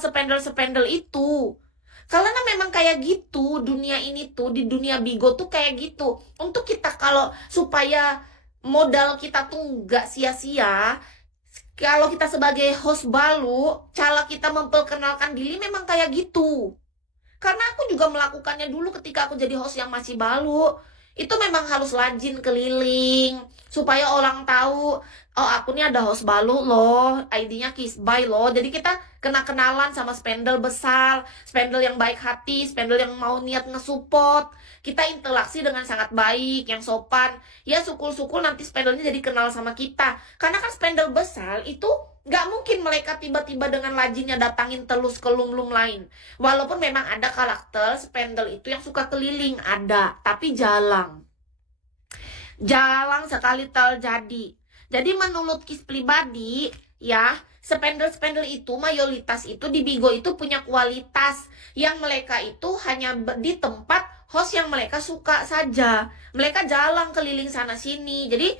spendel-spendel itu. Karena memang kayak gitu dunia ini tuh, di dunia Bigo tuh kayak gitu. Untuk kita kalau supaya modal kita tuh nggak sia-sia, kalau kita sebagai host baru, cara kita memperkenalkan diri memang kayak gitu. Karena aku juga melakukannya dulu ketika aku jadi host yang masih baru. Itu memang harus rajin keliling supaya orang tahu, oh aku nih ada host baru loh, ID-nya Kisbay loh. Jadi kita kena kenalan sama spendel besar, spendel yang baik hati, spendel yang mau niat ngesupport. Kita interaksi dengan sangat baik, yang sopan. Ya syukur-syukur nanti spendelnya jadi kenal sama kita. Karena kan spendel besar itu nggak mungkin mereka tiba-tiba dengan rajinnya datangin telus ke lum-lum lain. Walaupun memang ada karakter spendel itu yang suka keliling, ada, tapi jarang. Jarang sekali terjadi. Jadi menurut Kis pribadi, ya, spendel-spendel itu mayoritas itu di Bigo itu punya kualitas yang mereka itu hanya di tempat host yang mereka suka saja. Mereka jarang keliling sana sini. Jadi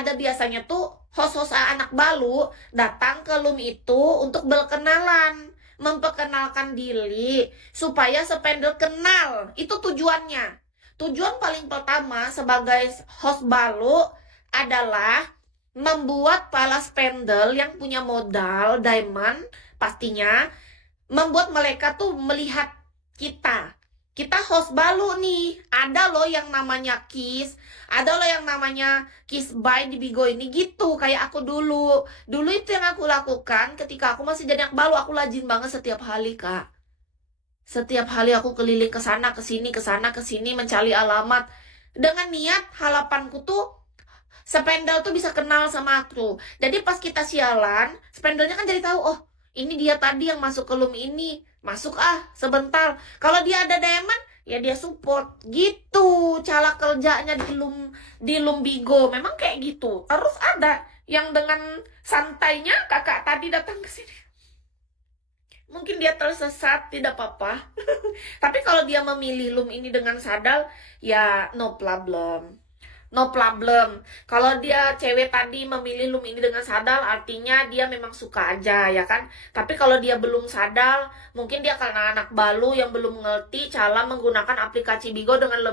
ada biasanya tuh host-host anak baru datang ke room itu untuk berkenalan, memperkenalkan diri supaya spendel kenal. Itu tujuannya. Tujuan paling pertama sebagai host baru adalah membuat para spendel yang punya modal diamond pastinya, membuat mereka tuh melihat kita. Kita host baru nih, ada loh yang namanya Kiss, ada loh yang namanya Kiss by di Bigo ini gitu, kayak aku dulu. Dulu itu yang aku lakukan ketika aku masih jadi anak baru, aku rajin banget setiap hari, Kak. Setiap hari aku keliling ke sana, ke sini, ke sana, ke sini mencari alamat. Dengan niat harapanku tuh spendel tuh bisa kenal sama aku. Jadi pas kita sialan, spendelnya kan jadi tahu, oh ini dia tadi yang masuk ke room ini. Masuk ah, sebentar. Kalau dia ada diamond, ya dia support. Gitu cara kerjanya di room Bigo. Memang kayak gitu. Terus ada yang dengan santainya kakak tadi datang ke sini. Mungkin dia tersesat, tidak apa-apa. Tapi kalau dia memilih room ini dengan sadar, ya no problem. No problem. Kalau dia cewek tadi memilih room ini dengan sadar, artinya dia memang suka aja, ya kan? Tapi kalau dia belum sadar, mungkin dia karena anak baru yang belum mengerti cara menggunakan aplikasi Bigo dengan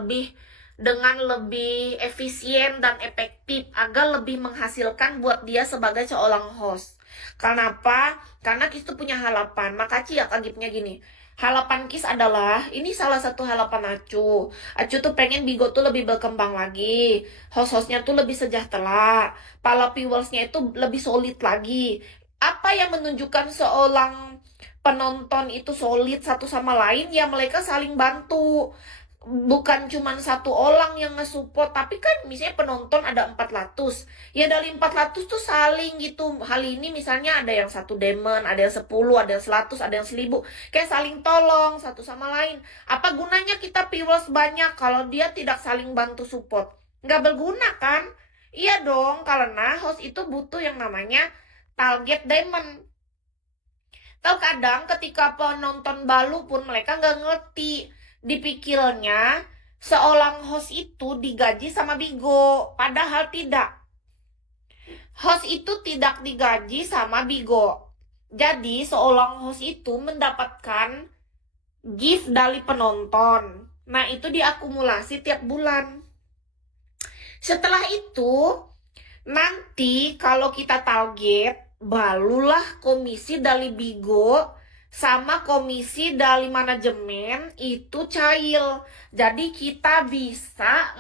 lebih efisien dan efektif agar lebih menghasilkan buat dia sebagai seorang host. Kenapa? Karena Kis tuh punya harapan. Makasih ya Kak Gipnya gini. Harapan Kis adalah, ini salah satu harapan Acu. Acu tuh pengen Bigo tuh lebih berkembang lagi. Host-hostnya tuh lebih sejahtera. Para viewersnya itu lebih solid lagi. Apa yang menunjukkan seorang penonton itu solid satu sama lain, ya mereka saling bantu. Bukan cuma satu orang yang nge-support, tapi kan misalnya penonton ada 400. Ya dari 400 tuh saling gitu. Hal ini misalnya ada yang satu diamond, ada yang 10, ada yang 100, ada yang 1000. Kayak saling tolong satu sama lain. Apa gunanya kita viewers banyak kalau dia tidak saling bantu support? Nggak berguna kan? Iya dong, karena host itu butuh yang namanya target diamond. Terkadang ketika penonton baru pun mereka nggak ngerti. Dipikirnya seorang host itu digaji sama Bigo. Padahal tidak. Host itu tidak digaji sama Bigo. Jadi seorang host itu mendapatkan gift dari penonton. Nah itu diakumulasi tiap bulan. Setelah itu, nanti kalau kita target, barulah komisi dari Bigo sama komisi dari manajemen itu cair. Jadi kita bisa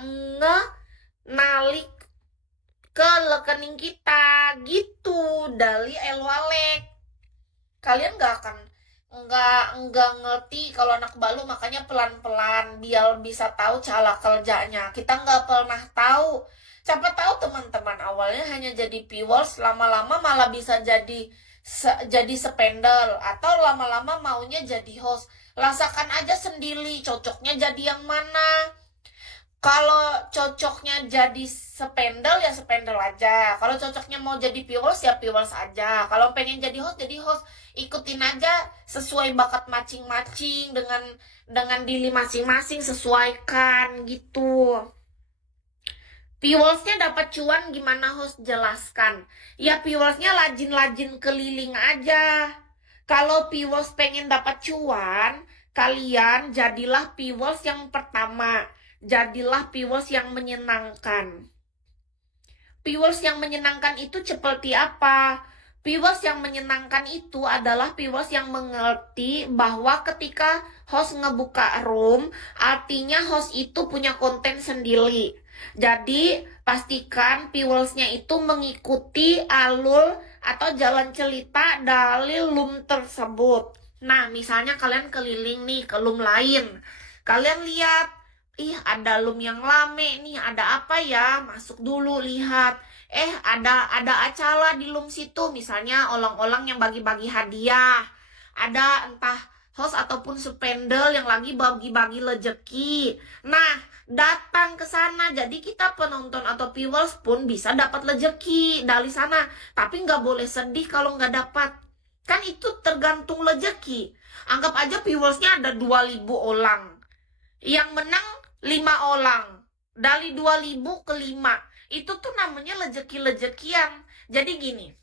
ngenalik ke rekening kita gitu dari e-wallet. Kalian nggak ngerti kalau anak baru, makanya pelan-pelan biar bisa tahu cara kerjanya. Kita nggak pernah tahu. Siapa tahu teman-teman awalnya hanya jadi viewers, lama-lama malah bisa jadi spendel, atau lama-lama maunya jadi host. Rasakan aja sendiri cocoknya jadi yang mana. Kalau cocoknya jadi spendel ya spendel aja. Kalau cocoknya mau jadi viewers ya viewers aja. Kalau pengen jadi host jadi host. Ikutin aja sesuai bakat masing-masing, dengan diri masing-masing, sesuaikan gitu. Viewersnya dapat cuan gimana host jelaskan. Ya viewersnya lajin-lajin keliling aja. Kalau viewers pengen dapat cuan, kalian jadilah viewers yang pertama. Jadilah viewers yang menyenangkan. Viewers yang menyenangkan itu seperti apa? Viewers yang menyenangkan itu adalah viewers yang mengerti bahwa ketika host ngebuka room, artinya host itu punya konten sendiri. Jadi, pastikan viewersnya itu mengikuti alur atau jalan cerita dari room tersebut. Nah, misalnya kalian keliling nih ke room lain. Kalian lihat, ih ada room yang rame nih, ada apa ya? Masuk dulu lihat. Ada acara di room situ, misalnya orang-orang yang bagi-bagi hadiah. Ada entah host ataupun spendel yang lagi bagi-bagi rezeki. Nah, datang ke sana. Jadi kita penonton atau viewers pun bisa dapat rezeki dari sana. Tapi nggak boleh sedih kalau nggak dapat. Kan itu tergantung rezeki. Anggap aja viewersnya ada 2.000 orang. Yang menang 5 orang. Dari 2.000 ke 5. Itu tuh namanya rezeki-rezekian. Jadi gini,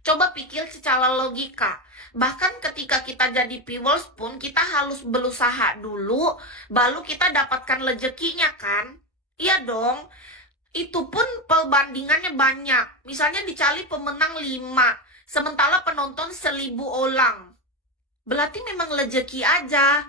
coba pikir secara logika. Bahkan ketika kita jadi viewers pun, kita harus berusaha dulu, baru kita dapatkan rezekinya kan? Iya dong. Itu pun perbandingannya banyak. Misalnya dicari pemenang 5, sementara penonton 1.000 orang. Berarti memang rezeki aja.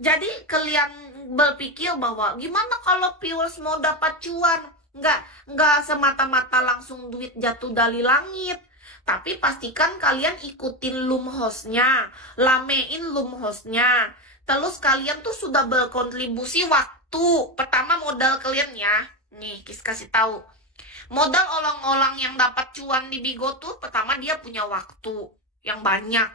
Jadi kalian berpikir bahwa gimana kalau viewers mau dapat cuan? Nggak semata-mata langsung duit jatuh dari langit. Tapi pastikan kalian ikutin room hostnya, lamein room hostnya. Terus kalian tuh sudah berkontribusi waktu. Pertama modal kalian ya. Nih, Kis kasih tahu. Modal orang-orang yang dapat cuan di Bigo tuh pertama dia punya waktu yang banyak.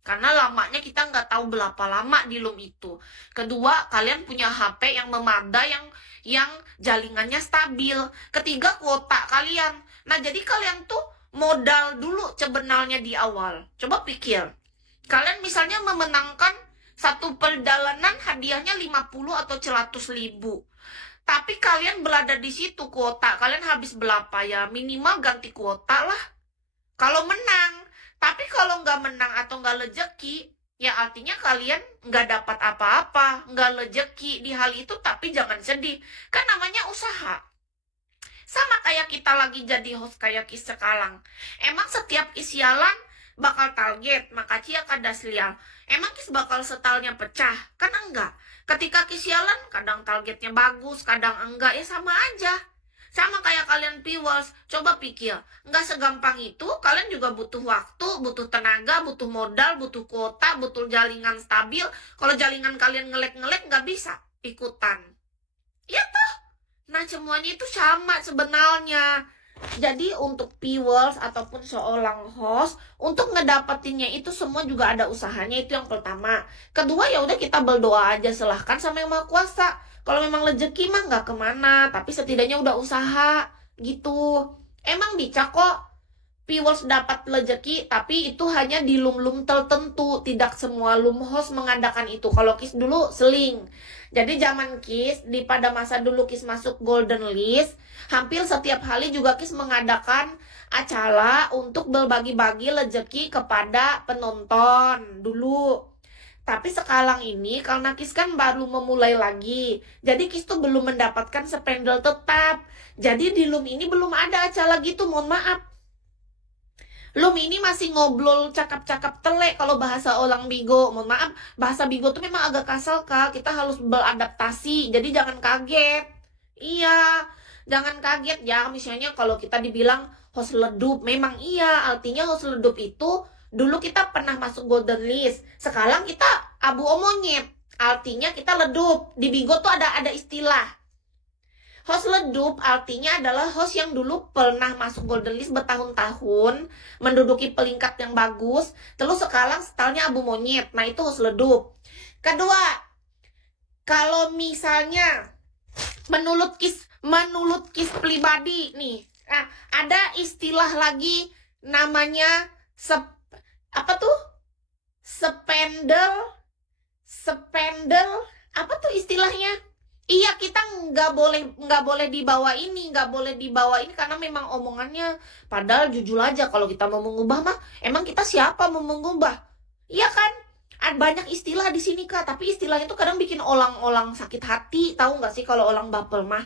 Karena lamanya kita nggak tahu berapa lama di room itu. Kedua, kalian punya HP yang memadai yang jaringannya stabil. Ketiga, kuota kalian. Nah, jadi kalian tuh modal dulu sebenarnya di awal. Coba pikir. Kalian misalnya memenangkan satu perjalanan hadiahnya 50 atau 100 ribu. Tapi kalian berada di situ kuota. Kalian habis berapa ya? Minimal ganti kuota lah. Kalau menang. Tapi kalau nggak menang atau nggak rezeki, ya artinya kalian nggak dapat apa-apa, nggak rezeki di hal itu, tapi jangan sedih. Kan namanya usaha. Sama kayak kita lagi jadi host kayak Kis sekarang. Emang setiap Kis sialan bakal target, maka Cia kadas lial. Emang Kis bakal setalnya pecah? Kan enggak. Ketika Kis sialan, kadang targetnya bagus, kadang enggak, ya sama aja. Sama kayak kalian viewers, coba pikir, nggak segampang itu, kalian juga butuh waktu, butuh tenaga, butuh modal, butuh kuota, butuh jaringan stabil. Kalau jaringan kalian ngelek-ngelek, nggak bisa ikutan. Ya toh? Nah, semuanya itu sama sebenarnya. Jadi untuk viewers ataupun seorang host, untuk ngedapetinnya itu semua juga ada usahanya, itu yang pertama. Kedua, ya udah kita berdoa aja, silahkan sama yang Maha Kuasa. Kalau memang rezeki mah nggak kemana, tapi setidaknya udah usaha gitu. Emang bisa kok viewers dapat rezeki, tapi itu hanya di room-room tertentu. Tidak semua room host mengadakan itu. Kalau Kis dulu seling. Jadi zaman Kis, pada masa dulu Kis masuk Golden List, hampir setiap hari juga Kis mengadakan acara untuk berbagi-bagi rezeki kepada penonton dulu. Tapi sekarang ini karena Kis kan baru memulai lagi, jadi Kis tuh belum mendapatkan spendel tetap. Jadi di room ini belum ada acara gitu, mohon maaf. Room ini masih ngobrol cakap-cakap telek kalau bahasa orang Bigo. Mohon maaf, bahasa Bigo tuh memang agak kasar Kak, kita harus beradaptasi, jadi jangan kaget. Iya, jangan kaget ya, misalnya kalau kita dibilang host ledup, memang iya, artinya host ledup itu dulu kita pernah masuk Golden List, sekarang kita abu monyet, artinya kita ledup. Di Bigo tuh ada istilah. Host ledup artinya adalah host yang dulu pernah masuk Golden List bertahun-tahun, menduduki peringkat yang bagus, terus sekarang stylenya abu monyet. Nah, itu host ledup. Kedua, kalau misalnya menurut Kis pribadi nih, ada istilah lagi namanya apa tuh? Spendel, apa tuh istilahnya? Iya, kita nggak boleh dibawa ini karena memang omongannya. Padahal jujur aja kalau kita mau mengubah mah, emang kita siapa mau mengubah? Iya kan? Ada banyak istilah di sini Kak, tapi istilahnya tuh kadang bikin orang-orang sakit hati, tahu nggak sih kalau orang baper mah?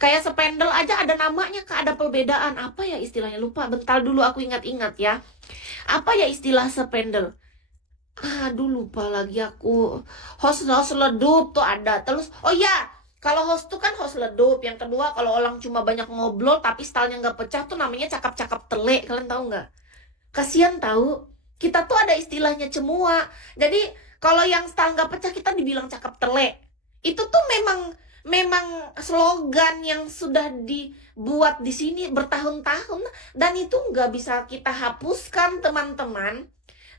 Kayak spendel aja ada namanya Kak, ada perbedaan. Apa ya istilahnya? Lupa. Bentar dulu aku ingat-ingat ya. Apa ya istilah spendel? Aduh lupa lagi aku. Host ledup tuh ada. Terus oh iya, kalau host tuh kan host ledup. Yang kedua kalau orang cuma banyak ngobrol tapi stylenya nggak pecah tuh namanya cakap-cakap telek. Kalian tahu nggak? Kasian tahu. Kita tuh ada istilahnya cemua. Jadi kalau yang style nggak pecah kita dibilang cakap telek. Itu tuh memang memang slogan yang sudah dibuat di sini bertahun-tahun dan itu nggak bisa kita hapuskan teman-teman.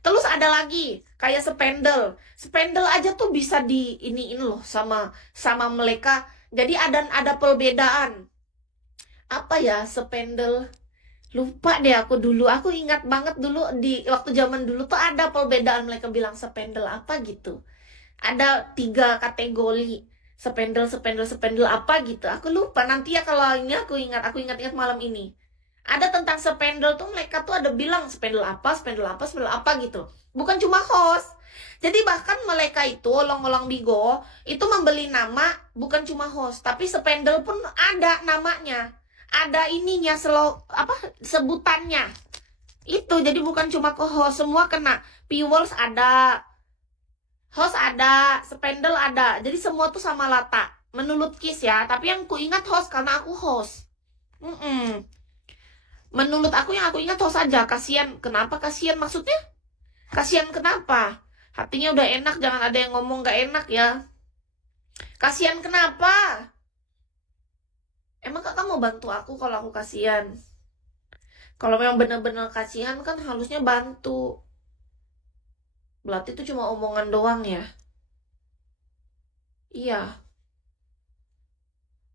Terus ada lagi kayak spendel. Spendel aja tuh bisa di iniin loh sama sama mereka. Jadi ada perbedaan. Apa ya spendel? Lupa deh aku dulu. Aku ingat banget dulu di waktu zaman dulu tuh ada perbedaan mereka bilang spendel apa gitu. Ada 3 kategori. Spendel apa gitu. Aku lupa. Nanti ya kalau ini aku ingat-ingat malam ini. Ada tentang spendel tuh mereka tuh ada bilang spendel apa gitu. Bukan cuma host. Jadi bahkan mereka itu olong-olong bigo itu membeli nama bukan cuma host, tapi spendel pun ada namanya. Ada ininya apa sebutannya. Itu jadi bukan cuma ke host, semua kena. Viewers ada, host ada, spendel ada. Jadi semua tuh sama rata. Menurut Kiss ya, tapi yang ku ingat host karena aku host. Menurut aku yang aku ingat host saja. Kasihan. Kenapa kasihan maksudnya? Kasihan kenapa? Hatinya udah enak, jangan ada yang ngomong gak enak ya. Kasihan kenapa? Emang kakak mau bantu aku kalau aku kasihan? Kalau memang benar-benar kasihan kan harusnya bantu. Berarti itu cuma omongan doang ya? Iya.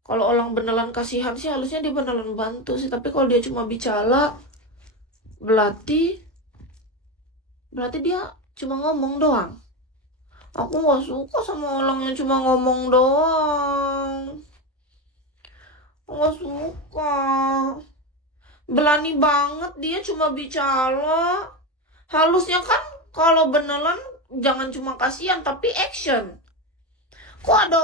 Kalau orang beneran kasihan sih harusnya dia beneran bantu sih. Tapi kalau dia cuma bicara, berarti dia cuma ngomong doang. Aku gak suka sama orang yang cuma ngomong doang. Aku gak suka. Berani banget dia cuma bicara. Halusnya kan kalau beneran jangan cuma kasihan tapi action. Kok ada